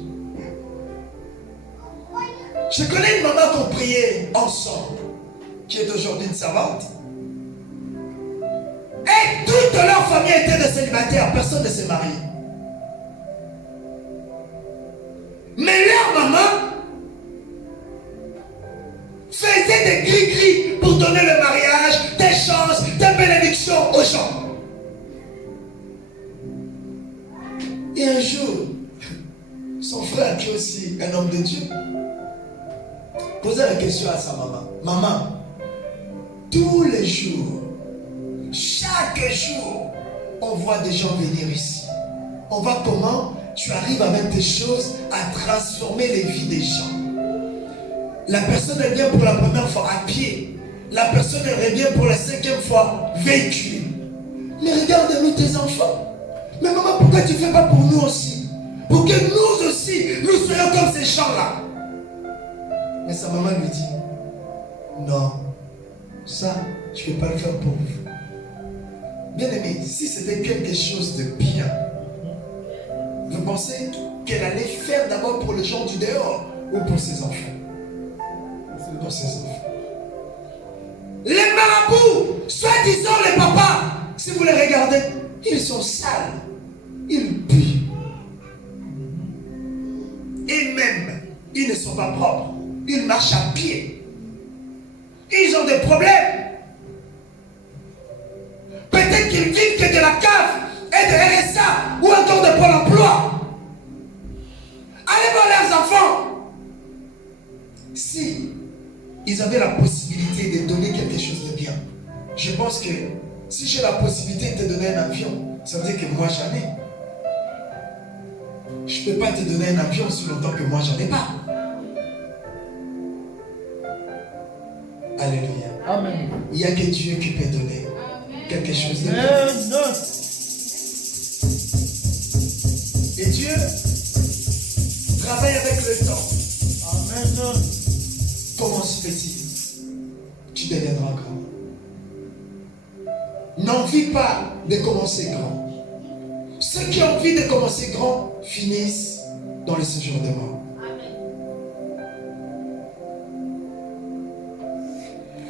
Je connais une maman qu'on priait ensemble, qui est aujourd'hui une savante. Et toute leur famille était de célibataires, personne ne s'est marié. Mais leur maman faisait des gris-gris pour donner le mariage, des chances, des bénédictions aux gens. Et un jour, son frère, qui est aussi un homme de Dieu, posait la question à sa maman. Maman, tous les jours, chaque jour, on voit des gens venir ici. On voit comment tu arrives avec des choses à transformer les vies des gens. La personne elle vient pour la première fois à pied. La personne elle revient pour la 5e fois véhiculée. Mais regarde-nous tes enfants. Mais maman, pourquoi tu ne fais pas pour nous aussi? Pour que nous aussi, nous soyons comme ces gens-là. Mais sa maman lui dit, non, ça, je ne peux pas le faire pour vous. Bien aimé, si c'était quelque chose de bien, vous pensez qu'elle allait faire d'abord pour les gens du dehors ou pour ses enfants. Pour ses enfants. Les marabouts, soi-disant les papas, si vous les regardez, ils sont sales, ils puent. Et même, ils ne sont pas propres, ils marchent à pied. Ils ont des problèmes. Peut-être qu'ils vivent que de la CAF et de RSA ou encore de Pôle emploi. Allez voir leurs enfants. Si ils avaient la possibilité de donner quelque chose de bien, je pense que si j'ai la possibilité de te donner un avion, ça veut dire que moi j'en ai. Je ne peux pas te donner un avion si longtemps que moi j'en ai pas. Alléluia. Amen. Il n'y a que Dieu qui peut donner quelque chose de bien. Amen. Et Dieu travaille avec le temps. Amen. Commence petit, tu deviendras grand. N'envie pas de commencer grand. Ceux qui ont envie de commencer grand finissent dans le séjour de mort.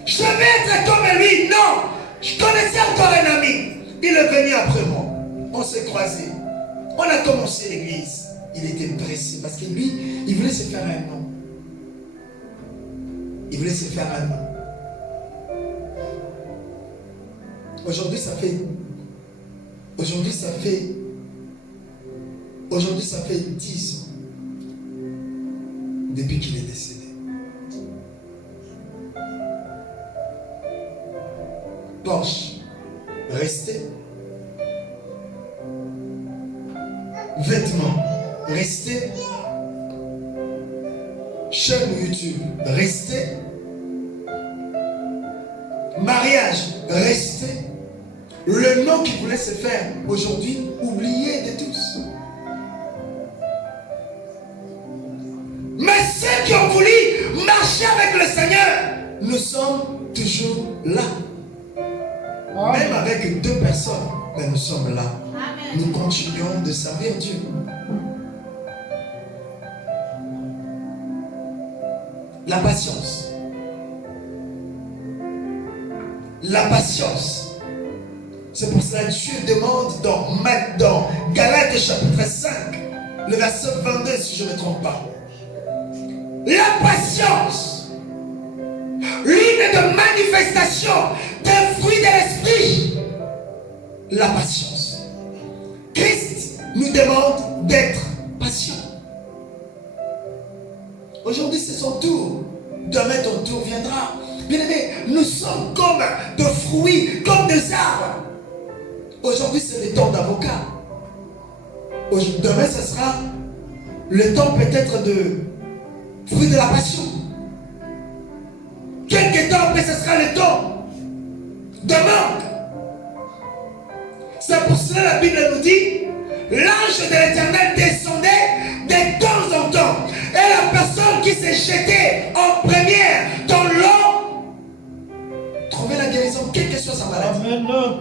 Je vais être comme lui. Non, je connaissais encore un ami. Il est venu après moi. On s'est croisés. On a commencé l'église. Il était pressé parce que lui, il voulait se faire un nom. Il voulait se faire un nom. Aujourd'hui, ça fait 10 ans depuis qu'il est décédé. Porsche, resté. Vêtements, resté. Chaîne YouTube, resté. Mariage, resté. Le nom qu'il voulait se faire aujourd'hui, oublié de tous. Mais ceux qui ont voulu marcher avec le Seigneur, nous sommes toujours là. Même avec 2 personnes, mais nous sommes là. Amen. Nous continuons de servir Dieu. La patience. La patience. C'est pour cela que Dieu demande dans Galates chapitre 5, le verset 22, si je ne me trompe pas. La patience, l'une des manifestations des fruits de l'esprit, la patience. Christ nous demande d'être patient. Aujourd'hui, c'est son tour. Demain, ton tour viendra. Bien-aimés, nous sommes comme des fruits, comme des arbres. Aujourd'hui, c'est le temps d'avocat. Demain, ce sera le temps peut-être de fruit de la passion. Quelque temps après, ce sera le temps de manque. C'est pour cela que la Bible nous dit, l'ange de l'Éternel descendait de temps en temps. Et la personne qui s'est jetée en première dans l'eau trouvait la guérison, quelle que soit sa maladie. Amen.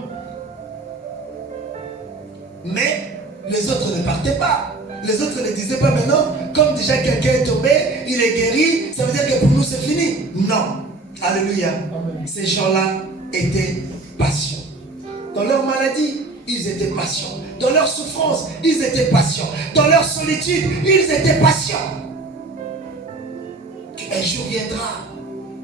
Mais les autres ne partaient pas. Les autres ne disaient pas maintenant, comme déjà quelqu'un est tombé, il est guéri, ça veut dire que pour nous c'est fini. Non. Alléluia. Amen. Ces gens-là étaient patients. Dans leur maladie, ils étaient patients. Dans leur souffrance, ils étaient patients. Dans leur solitude, ils étaient patients. Un jour viendra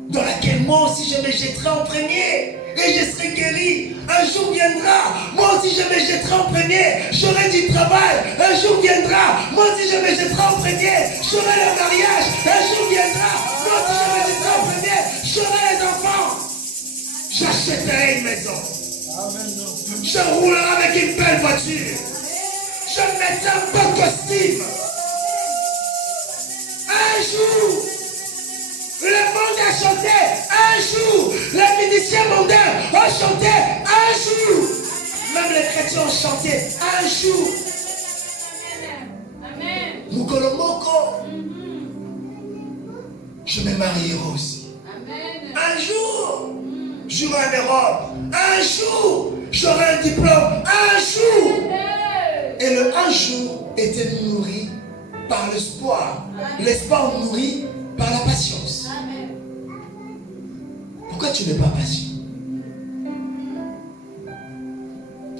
dans laquelle moi aussi je me jetterai en premier et je serai guéri. Un jour viendra, moi aussi je me jetterai en premier, j'aurai du travail. Un jour viendra, moi aussi je me jetterai en premier, j'aurai le mariage. Un jour viendra, moi aussi je me jetterai en premier, j'aurai les enfants. J'achèterai une maison. Amen. Je roulerai avec une belle voiture. Je mettrai un bon costume. Un jour, le monde a chanté. Un jour, les musiciens mondains ont chanté. Un jour, même les chrétiens ont chanté. Un jour, Amen. Mukolomoko, je me marierai aussi. Amen. Un jour, j'aurai en Europe. Un jour, j'aurai un diplôme. Un jour. Et le un jour était nourri par l'espoir. L'espoir nourrit par la patience. Amen. Pourquoi tu n'es pas patient?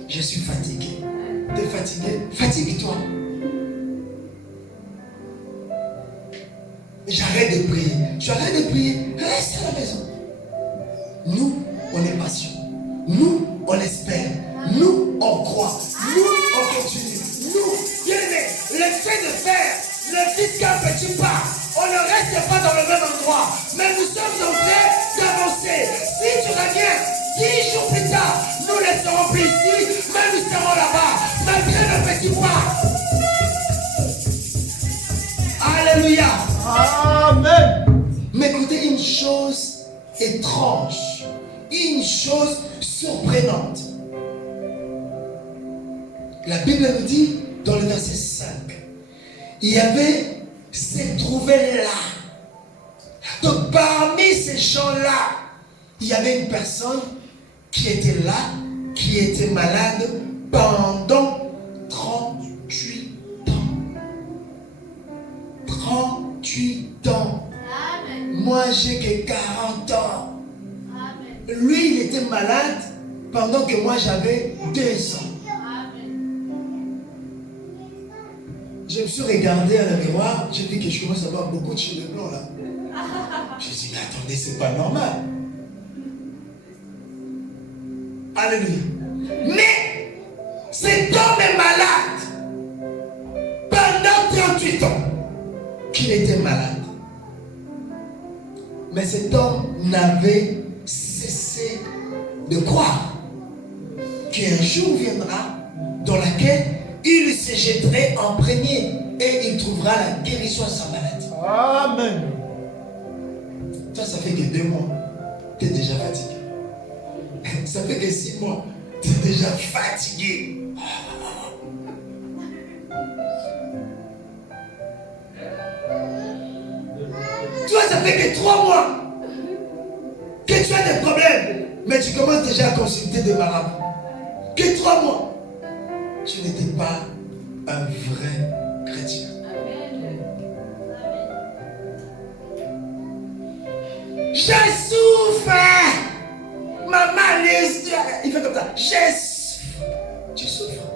Je suis fatigué. Tu es fatigué? Fatigue-toi. J'arrête de prier. Tu arrêtes de prier, reste à la maison. Nous, on est patient. Nous, on espère. Nous, on croit. Nous, on continue. Nous, bien-aimés, le fait de faire le petit qu'un petit pas, on ne reste pas dans le même endroit. Mais nous sommes en train d'avancer. Si tu reviens 10 jours plus tard, nous ne serons plus ici, mais nous serons là-bas, malgré le petit pas. Alléluia. Amen. Mais écoutez une chose étrange, une chose surprenante. La Bible nous dit dans le verset 5, il y avait s'est trouvé là. Donc parmi ces gens-là, il y avait une personne qui était là, qui était malade pendant 38 ans. 38 ans. Amen. Moi, j'ai que 40 ans. Amen. Lui, il était malade pendant que moi, j'avais 2 ans. Amen. Je me suis regardé à la miroir, j'ai vu que je commence à avoir beaucoup de cheveux blancs là. Je me suis dit, mais attendez, c'est pas normal. Alléluia. Mais cet homme est malade pendant 38 ans qu'il était malade. Mais cet homme n'avait cessé de croire qu'un jour viendra dans lequel il se jetterait en premier et il trouvera la guérison à sa maladie. Amen. Toi, ça fait que 2 mois, tu es déjà fatigué. Ça fait que 6 mois, tu es déjà fatigué. Toi, ça fait que 3 mois que tu as des problèmes, mais tu commences déjà à consulter des marabouts. Que 3 mois, tu n'étais pas un vrai chrétien. Amen. Je souffre. Maman, il fait comme ça. Tu souffres.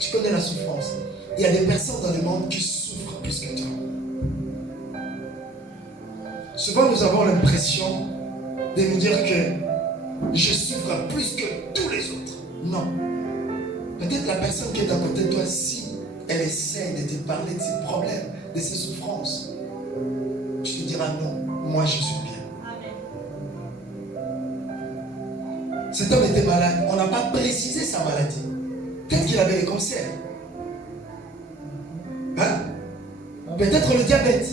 Tu connais la souffrance. Il y a des personnes dans le monde qui souffrent plus que toi. Souvent, nous avons l'impression de nous dire que je souffre plus que tous les autres. Non. Peut-être la personne qui est à côté de toi, si elle essaie de te parler de ses problèmes, de ses souffrances, tu te diras non, moi je suis bien. Amen. Cet homme était malade. On n'a pas précisé sa maladie. Peut-être qu'il avait le cancer. Hein? Peut-être le diabète.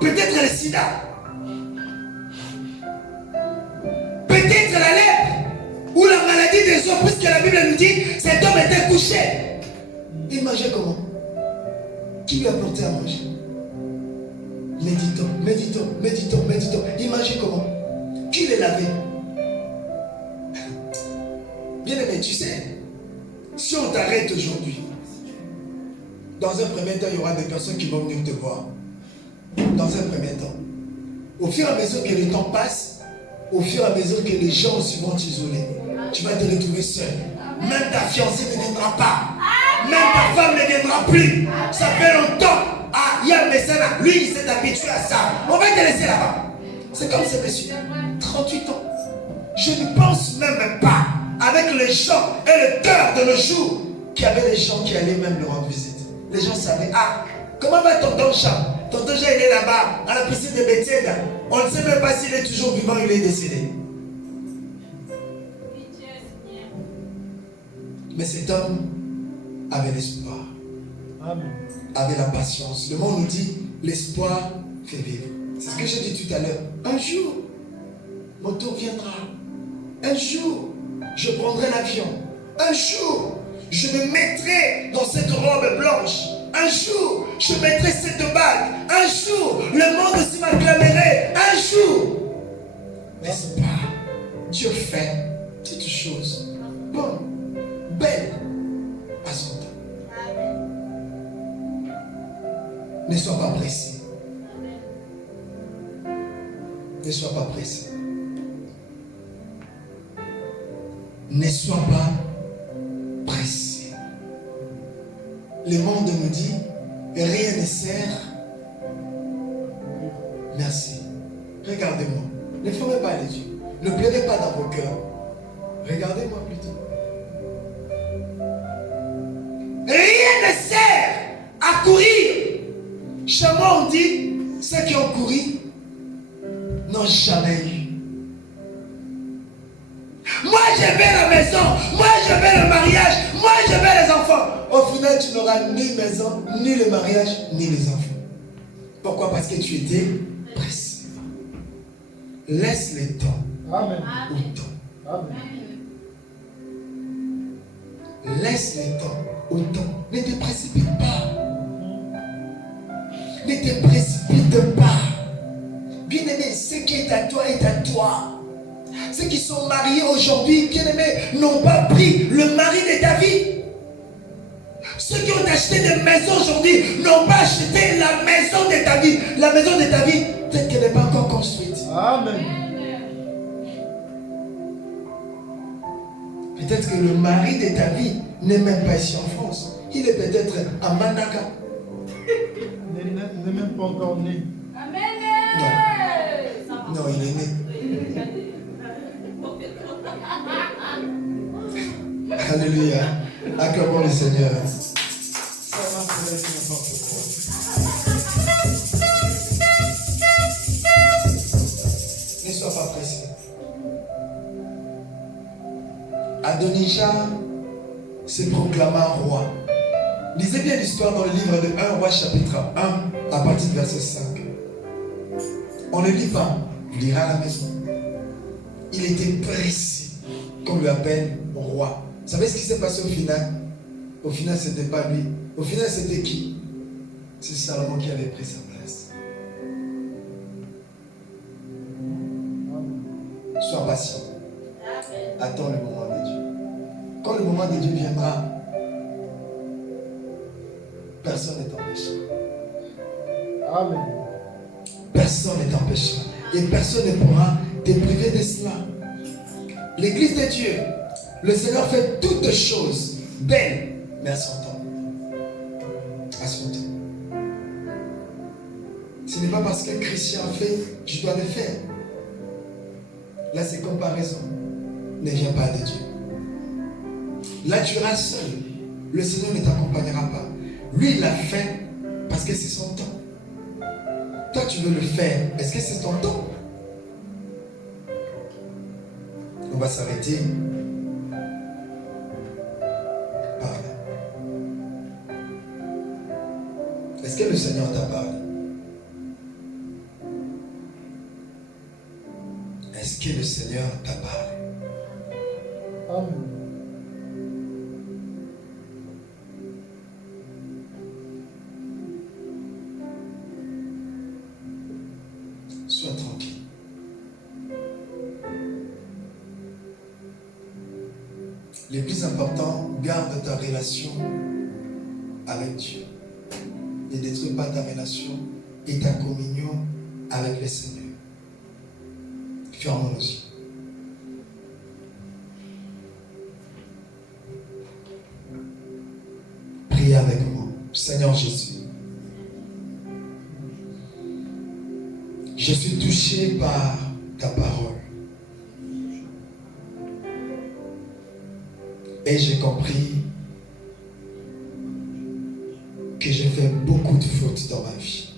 Peut-être le sida. Peut-être la lèpre. Ou la maladie des os. Puisque la Bible nous dit cet homme était couché. Il mangeait comment? Qui lui a apporté à manger? Méditons, méditons, méditons, méditons. Il mangeait comment? Qui les lavait? Bien aimé, tu sais, si on t'arrête aujourd'hui, dans un premier temps, il y aura des personnes qui vont venir te voir. Dans un premier temps. Au fur et à mesure que le temps passe, au fur et à mesure que les gens aussi vont t'isoler, tu vas te retrouver seul. Même ta fiancée ne viendra pas. Même ta femme ne viendra plus. Ça fait longtemps. Ah, il y a un médecin là. Lui, il s'est habitué à ça. On va te laisser là-bas. C'est comme ce monsieur. 38 ans. Je ne pense même pas, avec les gens et le cœur de nos jours, qu'il y avait des gens qui allaient même lui rendre visite. Les gens savaient, ah, comment va tonton Jean? Tonton Jean, il est là-bas, à la piscine de Béthesda. On ne sait même pas s'il est toujours vivant ou il est décédé. Mais cet homme avait l'espoir. Amen. Avait la patience. Le monde nous dit, l'espoir fait vivre. C'est ce que j'ai dit tout à l'heure. Un jour, mon tour viendra. Un jour, je prendrai l'avion. Un jour, je me mettrai dans cette robe blanche. Un jour, je mettrai cette bague. Un jour, le monde aussi m'acclamerait. Un jour. N'est-ce pas? Dieu fait toutes choses bonnes, belles, Ne sois pas pressé. Ne sois pas pressé. Ne sois pas pressé. Le monde nous dit, rien ne sert. Merci. Regardez-moi. Ne fermez pas les yeux. Ne pleurez pas dans vos cœurs. Regardez-moi plutôt. Rien ne sert à courir. Chez moi, on dit, ceux qui ont couru n'ont jamais eu. Moi, je veux la maison. Moi, je veux le mariage. Moi, je veux les enfants. Au final, tu n'auras ni maison, ni le mariage, ni les enfants. Pourquoi? Parce que tu étais pressé. Laisse le temps Amen. au temps. Amen. Laisse le temps au temps. Ne te précipite pas. Ne te précipite pas. Bien-aimé, ce qui est à toi est à toi. Ceux qui sont mariés aujourd'hui, bien-aimés, n'ont pas pris le mari de ta vie. Ceux qui ont acheté des maisons aujourd'hui n'ont pas acheté la maison de ta vie. La maison de ta vie, peut-être qu'elle n'est pas encore construite. Amen. Peut-être que le mari de ta vie n'est même pas ici en France. Il est peut-être à Manaka. N'est même pas encore né. Non, il est né. Alléluia. Acclamons le Seigneur. Ça va faire n'importe quoi. Ne sois pas pressé. Adonijah se proclama roi. Lisez bien l'histoire dans le livre de 1 Roi chapitre 1 à partir du verset 5. On ne lit pas, on lira à la maison. Il était pressé, qu'on lui appelle roi. Vous savez ce qui s'est passé au final? Au final, ce n'était pas lui. Au final, c'était qui? C'est Salomon qui avait pris sa place. Sois patient. Attends le moment de Dieu. Quand le moment de Dieu viendra, personne ne t'empêchera. Amen. Personne ne t'empêchera. Et personne ne pourra te priver de cela. L'église de Dieu, le Seigneur fait toutes choses belles, mais à son temps. À son temps. Ce n'est pas parce que Christian a fait, je dois le faire. Là, c'est comparaison. Ne viens pas de Dieu. Là, tu iras seul. Le Seigneur ne t'accompagnera pas. Lui, il l'a fait parce que c'est son temps. Toi, tu veux le faire. Est-ce que c'est ton temps? On va s'arrêter. Parle. Est-ce que le Seigneur t'a parlé? Est-ce que le Seigneur t'a parlé? Amen. Sois tranquille. Le plus important, garde ta relation avec Dieu. Ne détruis pas ta relation et ta communion avec le Seigneur. Fermons nos yeux. Priez avec moi. Seigneur Jésus, je suis touché par ta parole. Et j'ai compris que j'ai fait beaucoup de fautes dans ma vie.